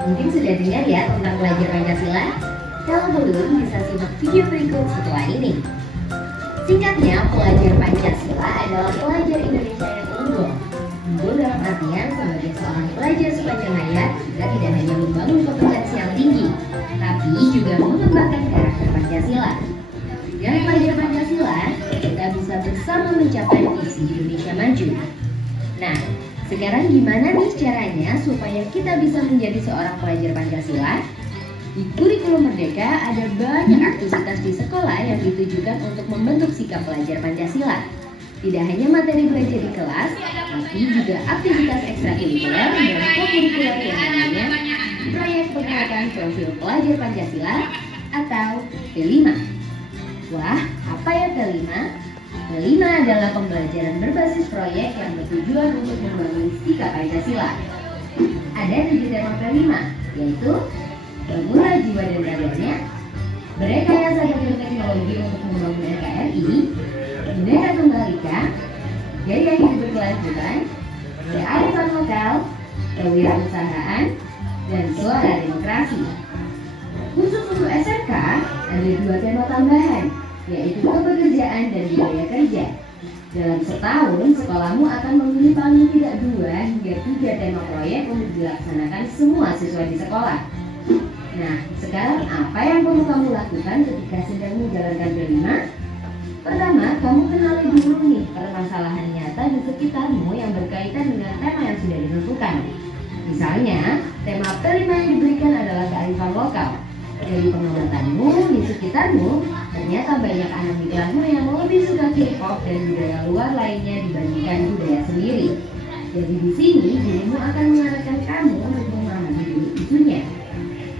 Mungkin sudah dengar ya tentang pelajar Pancasila? Kalau belum, bisa simak video berikut setelah ini. Singkatnya, pelajar Pancasila adalah pelajar Indonesia yang unggul. Unggul dalam artian sebagai seorang pelajar sepanjang hayat juga tidak hanya membangun kompetensi yang tinggi, tapi juga mengembangkan karakter Pancasila. Dengan pelajar Pancasila, kita bisa bersama mencapai visi Indonesia maju. Nah, sekarang gimana nih caranya supaya kita bisa menjadi seorang pelajar Pancasila? Di kurikulum Merdeka ada banyak aktivitas di sekolah yang ditujukan untuk membentuk sikap pelajar Pancasila. Tidak hanya materi belajar di kelas, tapi juga aktivitas ekstrakurikuler dan kokurikuler yang namanya proyek penguatan profil pelajar Pancasila atau P5. Wah, apa ya P5? P5 adalah pembelajaran berbasis proyek yang bertujuan untuk membangun sikap Pancasila. Ada 7 tema P5, yaitu Bangunlah jiwa dan rakyatnya, Berekayasa dengan teknologi untuk membangun NKRI, Bhinneka Tunggal Ika, Gaya hidup berkelanjutan, kearifan lokal, kewirausahaan, dan suara demokrasi. Khusus untuk SMK, ada 2 tema tambahan, yaitu kepekerjaan dan budaya kerja. Dalam setahun, sekolahmu akan memilih paling tidak 2 hingga 3 tema proyek untuk dilaksanakan semua siswa di sekolah. Nah, sekarang apa yang perlu kamu lakukan ketika sedang menjalankan P5? Pertama, kamu kenali dulu nih permasalahan nyata di sekitarmu yang berkaitan dengan tema yang sudah ditentukan. Misalnya, tema P5 yang diberikan adalah kearifan lokal. Dari pengamatanmu di sekitarmu, ternyata banyak anak di kelasmu yang lebih suka K-pop dan budaya luar lainnya dibandingkan budaya sendiri. Jadi di sini, gurumu akan mengarahkan kamu untuk memahami dulu isunya.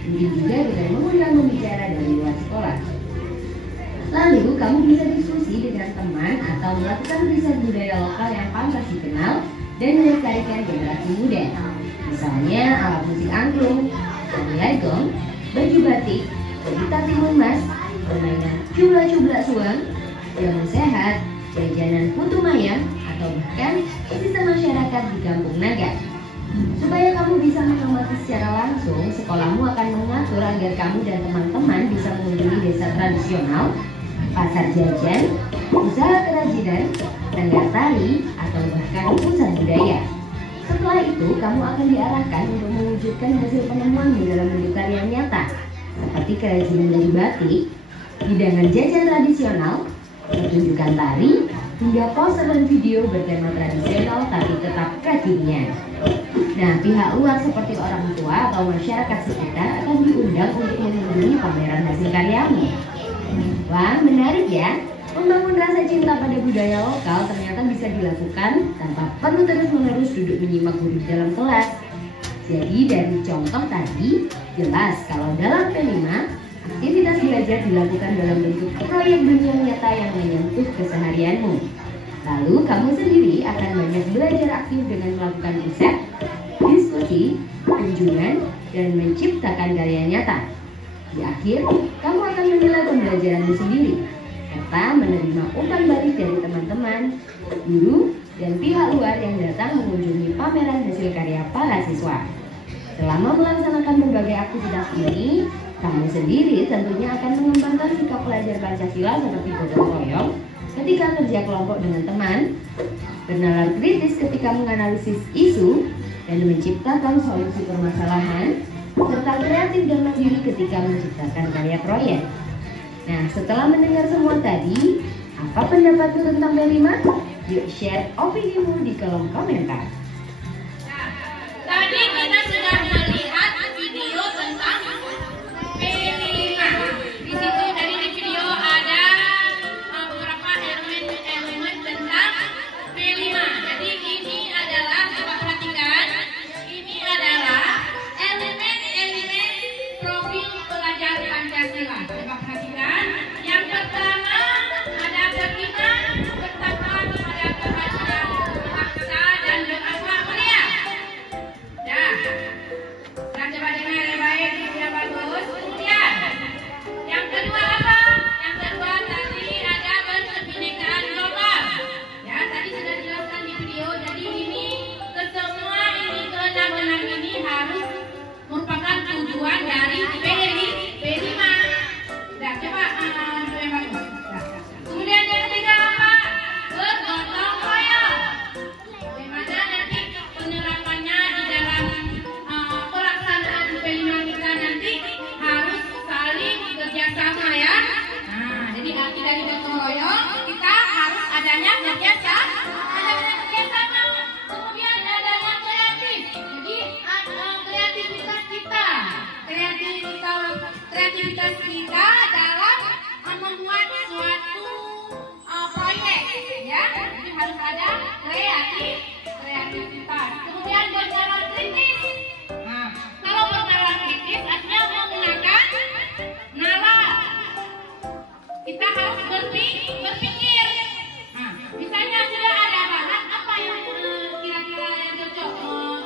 Mungkin juga dengan mengundang pembicara dari luar sekolah. Lalu, kamu bisa diskusi dengan teman atau melakukan riset budaya lokal yang pantas dikenal dan melestarikan generasi muda. Misalnya alat musik angklung, tari legong, baju batik, cerita timun mas, permainan cubla-cubla suang, jamu sehat, jajanan putu mayang, atau bahkan sistem masyarakat di kampung naga. Supaya kamu bisa mengamati secara langsung, sekolahmu akan mengatur agar kamu dan teman-teman bisa mengunjungi desa tradisional, pasar jajan, usaha kerajinan, sanggar tari, atau bahkan pusat budaya. Setelah itu, kamu akan diarahkan untuk mewujudkan hasil penemuanmu dalam bentuk karya nyata, seperti kerajinan dari batik, hidangan jajan tradisional, pertunjukan tari, hingga poster dan video bertema tradisional tapi tetap kekinian. Nah, pihak luar seperti orang tua atau masyarakat sekitar akan diundang untuk mengunjungi pameran hasil karyamu. Wah, menarik ya. Membangun rasa cinta pada budaya lokal ternyata bisa dilakukan tanpa perlu terus-menerus duduk menyimak guru di dalam kelas. Jadi dari contoh tadi, jelas kalau dalam P5, aktivitas belajar dilakukan dalam bentuk proyek dunia nyata yang menyentuh keseharianmu. Lalu kamu sendiri akan banyak belajar aktif dengan melakukan riset, diskusi, kunjungan, dan menciptakan karya nyata. Di akhir, kamu akan menilai pembelajaranmu sendiri, serta menerima umpan balik dari teman-teman, guru, dan pihak luar yang datang mengunjungi pameran hasil karya para siswa. Selama melaksanakan berbagai aktivitas ini, kamu sendiri tentunya akan mengembangkan sikap pelajar Pancasila seperti gotong royong ketika kerja kelompok dengan teman, bernalar kritis ketika menganalisis isu, dan menciptakan solusi permasalahan, serta kreatif dan mandiri ketika menciptakan karya proyek. Nah, setelah mendengar semua tadi, apa pendapatmu tentang P5? Yuk share opinimu di kolom komentar. Tadi kita sudah melihat video tentang P5. Di situ dari video ada beberapa elemen tentang P5. Jadi ini adalah, coba perhatikan, ini adalah elemen-elemen profil pelajar Pancasila. Coba perhatikan. Yang pertama ada P5, pertama ada kebajikan, aksa dan doa kreativitas kita. Kreativitas kita dalam membuat suatu proyek, ya. Jadi harus ada kreativitas. Kemudian bernalar kritis. Nah, kalau bernalar kritis artinya menggunakan nalar. Kita harus berpikir. Nah, misalnya sudah ada bahan apa yang kira-kira yang cocok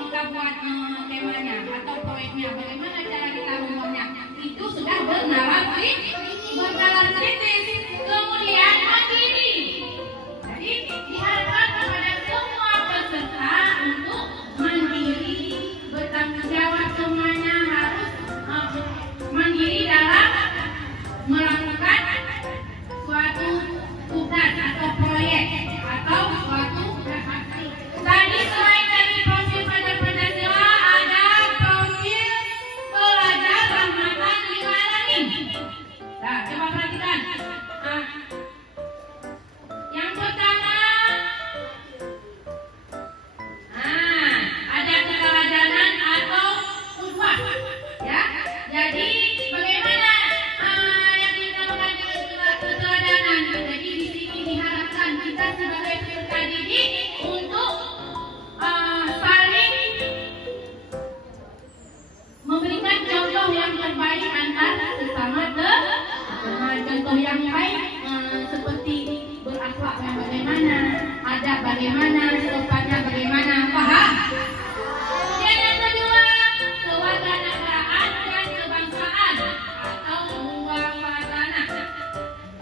kita buat temanya atau proyeknya, bagaimana cara kita membuatnya, itu sudah bernalar kritis. Kemudian mandiri. Jadi diharapkan kepada semua peserta untuk mandiri, bertanggung jawab, semuanya harus mandiri dalam melakukan suatu tugas atau proyek atau suatu aksi. Tadi selain dari profil pelajar Pancasila ada profil pelajar Rahmatan lil Alamin. Nah, coba perhatikan. Yang pertama, ada keteladanan atau qudwah, ya. Jadi bagaimana yang dinamakan keteladanan? Jadi di sini diharapkan kita sebagai peserta didik untuk saling memberikan contoh yang terbaik antara sesama contoh yang baik seperti berakhlak yang bagaimana, adab bagaimana, sopannya bagaimana, paham? Dan yang kedua, kewarganegaraan dan kebangsaan atau muwafatana.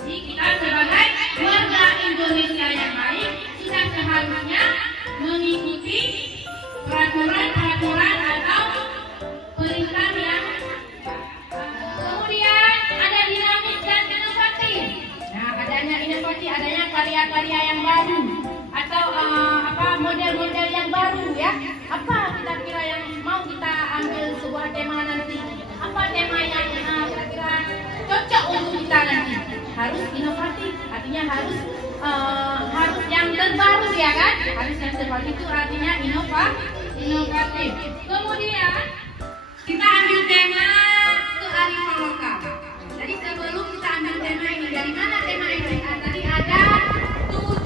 Jadi kita sebagai warga Indonesia yang baik sudah seharusnya mengikuti peraturan atau perintah yang kemudian ada dinamis dan inovatif. Nah, adanya karya-karya yang baru atau model-model yang baru, ya. Apa kira-kira yang mau kita ambil sebuah tema nanti? Apa tema yang kira-kira cocok untuk kita nanti? Harus inovatif, artinya harus yang terbaru, ya kan? Harus yang terbaru itu artinya inovatif. Kemudian kita ambil tema kearifan lokal. Jadi sebelum kita ambil tema ini, dari mana tema ini? Tadi ada 7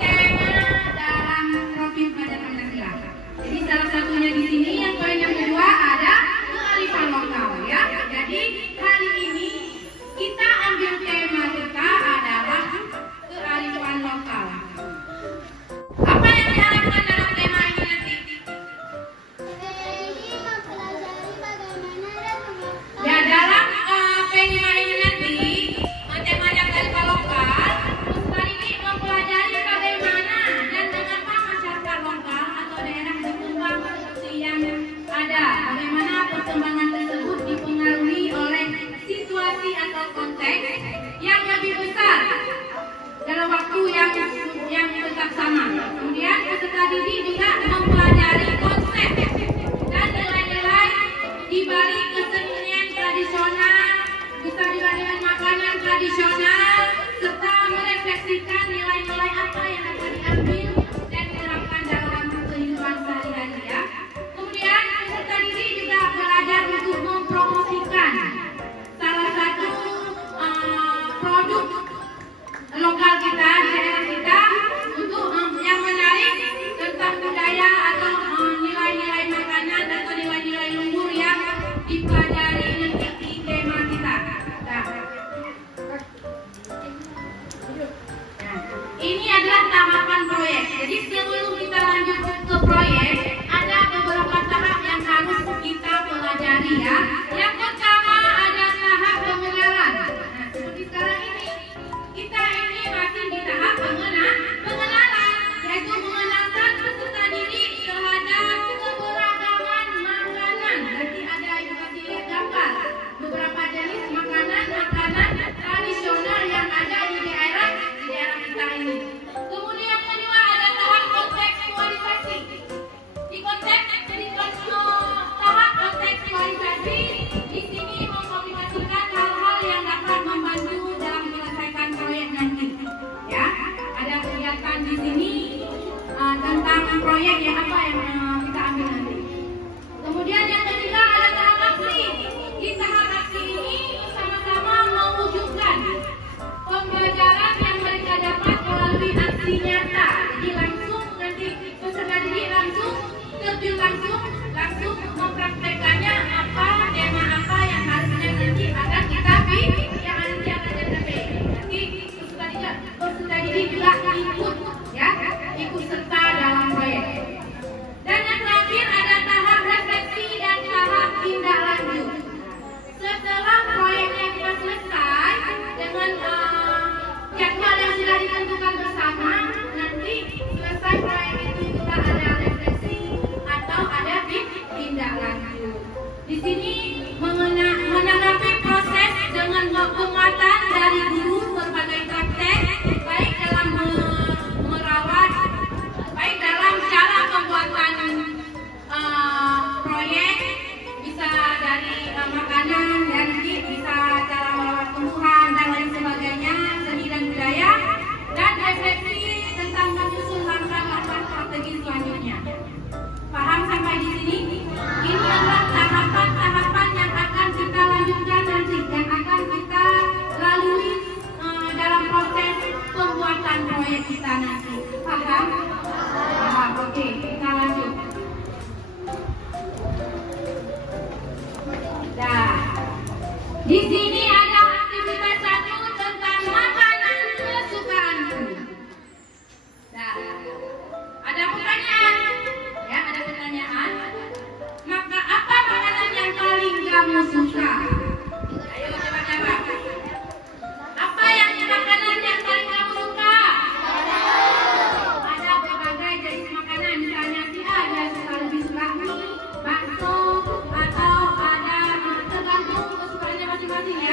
tema dalam profil pelajar Pancasila. Jadi salah satunya di sini yang poin yang kedua ada kearifan lokal, ya. Jadi kali ini kita ambil tema kita adalah kearifan lokal. Apa yang diharapkan dalam tema ini nanti? Ya, dalam tema ini nanti tema yang kearifan lokal, peserta didik mempelajari bagaimana dan mengapa masyarakat lokal atau daerah berkembang seperti yang ada. Bagaimana perkembangan tersebut dipengaruhi oleh situasi atau konteks yang lebih besar dalam waktu yang tetap sama. Kemudian peserta didik juga mempelajari konsep dan nilai-nilai di balik kesenian tradisional, bisa dengan makanan tradisional, serta merefleksikan nilai-nilai apa yang akan diambil dan diterapkan dalam kehidupan sehari-hari, ya. Kemudian peserta didik juga belajar untuk mempromosikan salah satu produk lokal kita, daerah kita, untuk yang menarik tentang budaya atau nilai-nilai makanan atau nilai-nilai luhur yang dipelajari nanti di tema kita. Nah, ini adalah tahapan proyek. Jadi sebelum kita lanjut ke proyek, ada beberapa tahap yang harus kita pelajari, ya. Yang pertama ada tahap pengenalan. Nah, seperti sekarang ini, kita ini masih di tahap pengenalan, yaitu mengenalkan peserta didik terhadap keberagaman makanan. Nanti ada edukasi lihat gambar beberapa jenis makanan tradisional yang ada di daerah kita ini. Kemudian yang kedua ada tahap kontekstualisasi. Tahap kontekstualisasi Di sini menanggapi proses dengan penguatan dari guru berbagai praktek, baik dalam merawat, baik dalam cara pembuatan proyek, bisa dari makanan dan kit, bisa cara merawat tumbuhan dan lain sebagainya, seni dan budaya, dan refleksi tentang menyusun langkah-langkah strategi selanjutnya. Paham sampai di sini? Ini adalah tahapan-tahapan yang akan kita lanjutkan nanti, yang akan kita lalui dalam proses pembuatan proyek kita nanti. Paham? Paham. Oke, kita lanjut. Nah, di sini ada aktivitas 1 tentang makanan kesukaanku. Nah, ada pertanyaan. Ya, ada pertanyaan. Maka apa makanan yang paling kamu suka? Ayo coba jawab. Apa yang makanan yang paling kamu suka? Ada berbagai jenis makanan. Misalnya si A dia lebih suka mie, bakso, atau ada tergantung kesukaannya masing-masing.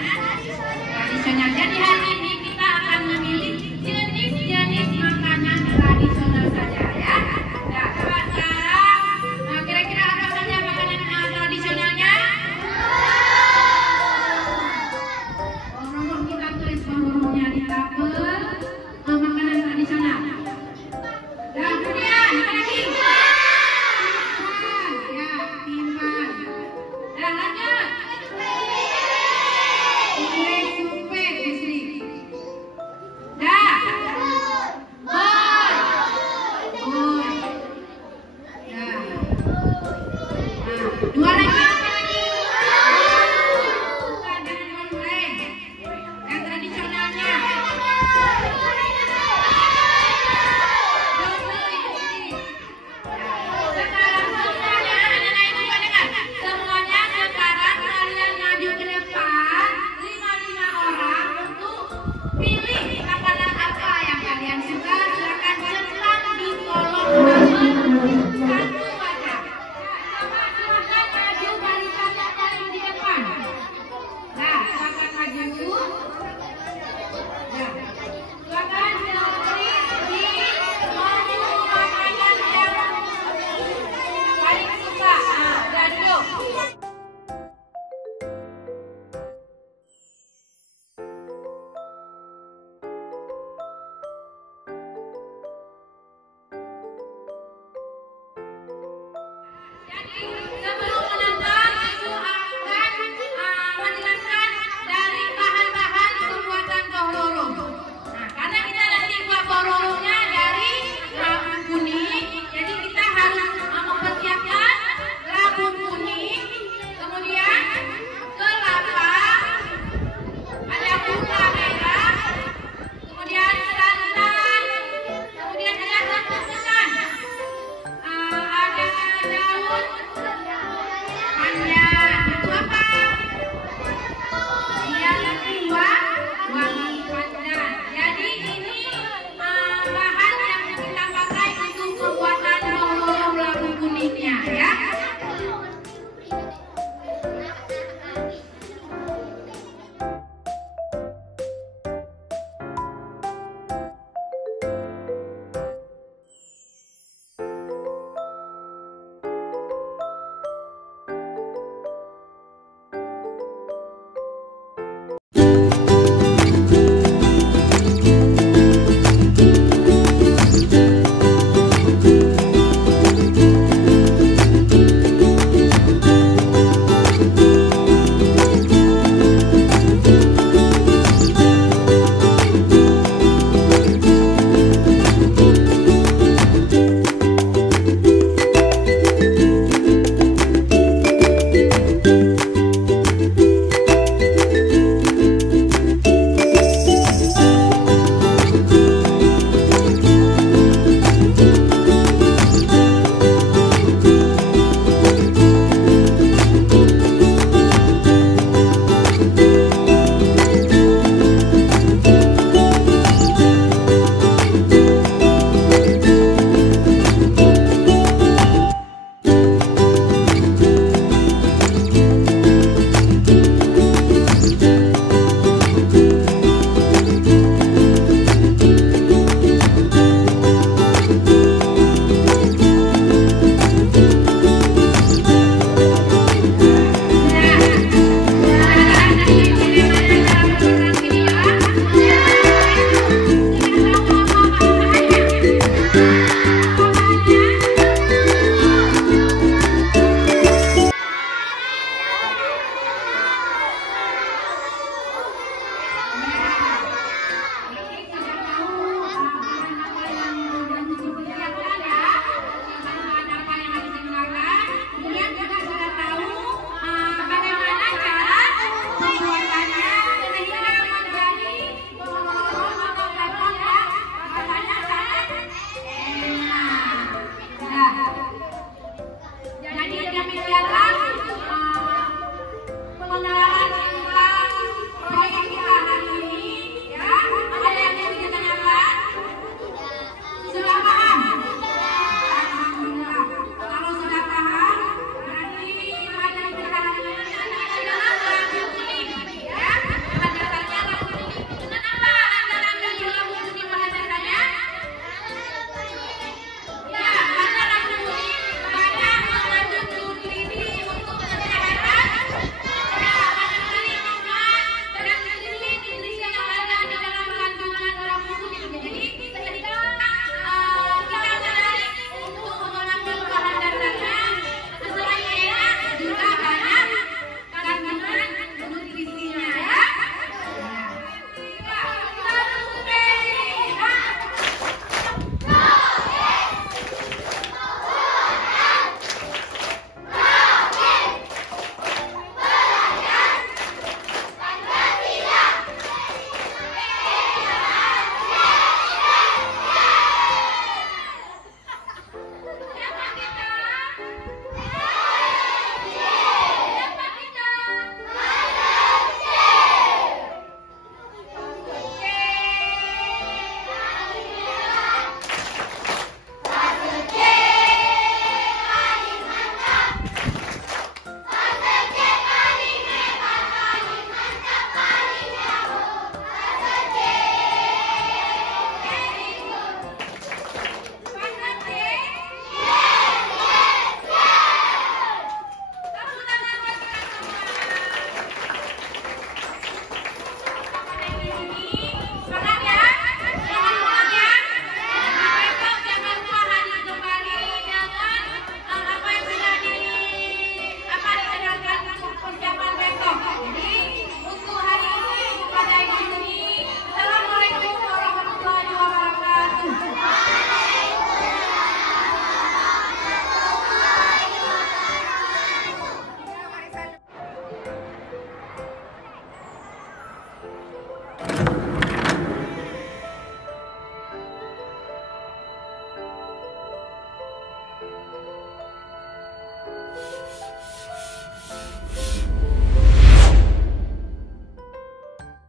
tradisional. Jadi hari ini kita akan memilih jenis-jenis makanan tradisional saja ya. Nah, coba sekarang kira-kira apa saja makanan tradisionalnya? Huruf kita tulis hurufnya di tabel makanan tradisional. Dan kemudian apa lagi? Ya, timbang. Dan lanjut.